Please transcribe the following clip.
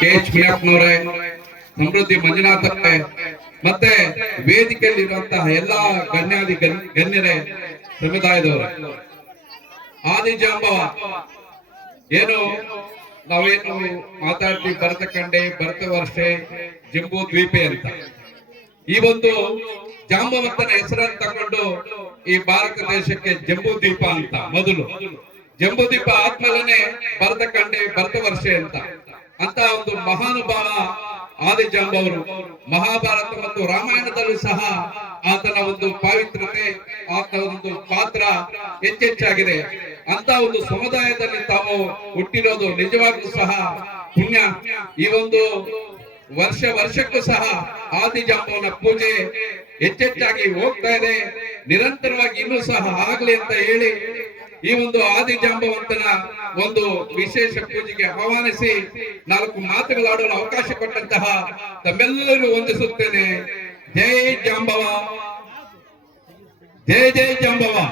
K H ಮಿಯಪ್ಪನವರೇ ಸಮೃದ್ಧಿ ಮಂಜುನಾಥ್ ಅವರೇ ಮತ್ತೆ ವೇದಿಕೆಯಲ್ಲಿ ಇರುವಂತಹ ಎಲ್ಲಾ ಗಣ್ಯಾದಿ ಗಣ್- ಗಣ್ಯರೇ, ಸಮುದಾಯದವರು. ಆದಿಜಾಂಬವ, ಏನು, ನಾವೇನು ಮಾತಾಡ್ತೀವಿ ಭರತ ಕಂಡೆ ಭರತ ವರ್ಷೆ ಜಂಬೂ ದ್ವೀಪೆ ಅಂತ. ಈ ಒಂದು ಜಾಂಬವಂತನ ಹೆಸರನ್ನು ತಗೊಂಡು ಈ ಭಾರತ ದೇಶಕ್ಕೆ ಜಂಬೂ ದ್ವೀಪ ಅಂತ, ಮೊದಲು. ಜಂಬೂ ದ್ವೀಪ ಆದ್ಮೇಲೆ ಭರತ ಕಂಡೆ ಭರತ ವರ್ಷೆ ಅಂತ. ಅಂತ ಒಂದು ಮಹಾನುಭಾವ ಆದಿಜಾಂಬವರು ಮಹಾಭಾರತ ಮತ್ತು ರಾಮಾಯಣದಲ್ಲೂ ಸಹ ಆತನ ಒಂದು ಪಾವಿತ್ರತೆ ಆತನ ಒಂದು ಪಾತ್ರ ಹೆಚ್ಚೆಚ್ಚಾಗಿದೆ. ಅಂತ ಒಂದು ಸಮುದಾಯದಲ್ಲಿ ತಾವು ಹುಟ್ಟಿರೋದು ನಿಜವಾಗ್ಲೂ ಸಹ ಪುಣ್ಯ. ಈ ಒಂದು ವರ್ಷ ವರ್ಷಕ್ಕೂ ಸಹ ಆದಿಜಾಂಬವನ ಪೂಜೆ ಹೆಚ್ಚೆಚ್ಚಾಗಿ ಹೋಗ್ತಾ ಇದೆ. ನಿರಂತರವಾಗಿ ಇನ್ನೂ ಸಹ ಆಗ್ಲಿ ಅಂತ ಹೇಳಿ ಈ ಒಂದು ಆದಿ ಜಾಂಬವಂತನ ಒಂದು ವಿಶೇಷ ಪೂಜೆಗೆ ಆಹ್ವಾನಿಸಿ ನಾಲ್ಕು ಮಾತುಗಳಾಡಲು ಅವಕಾಶ ಕೊಟ್ಟಂತಹ ತಮ್ಮೆಲ್ಲರಿಗೂ ವಂದಿಸುತ್ತೇನೆ. ಜೈ ಜಾಂಬವ. ಜೈ ಜೈ ಜಾಂಬವ.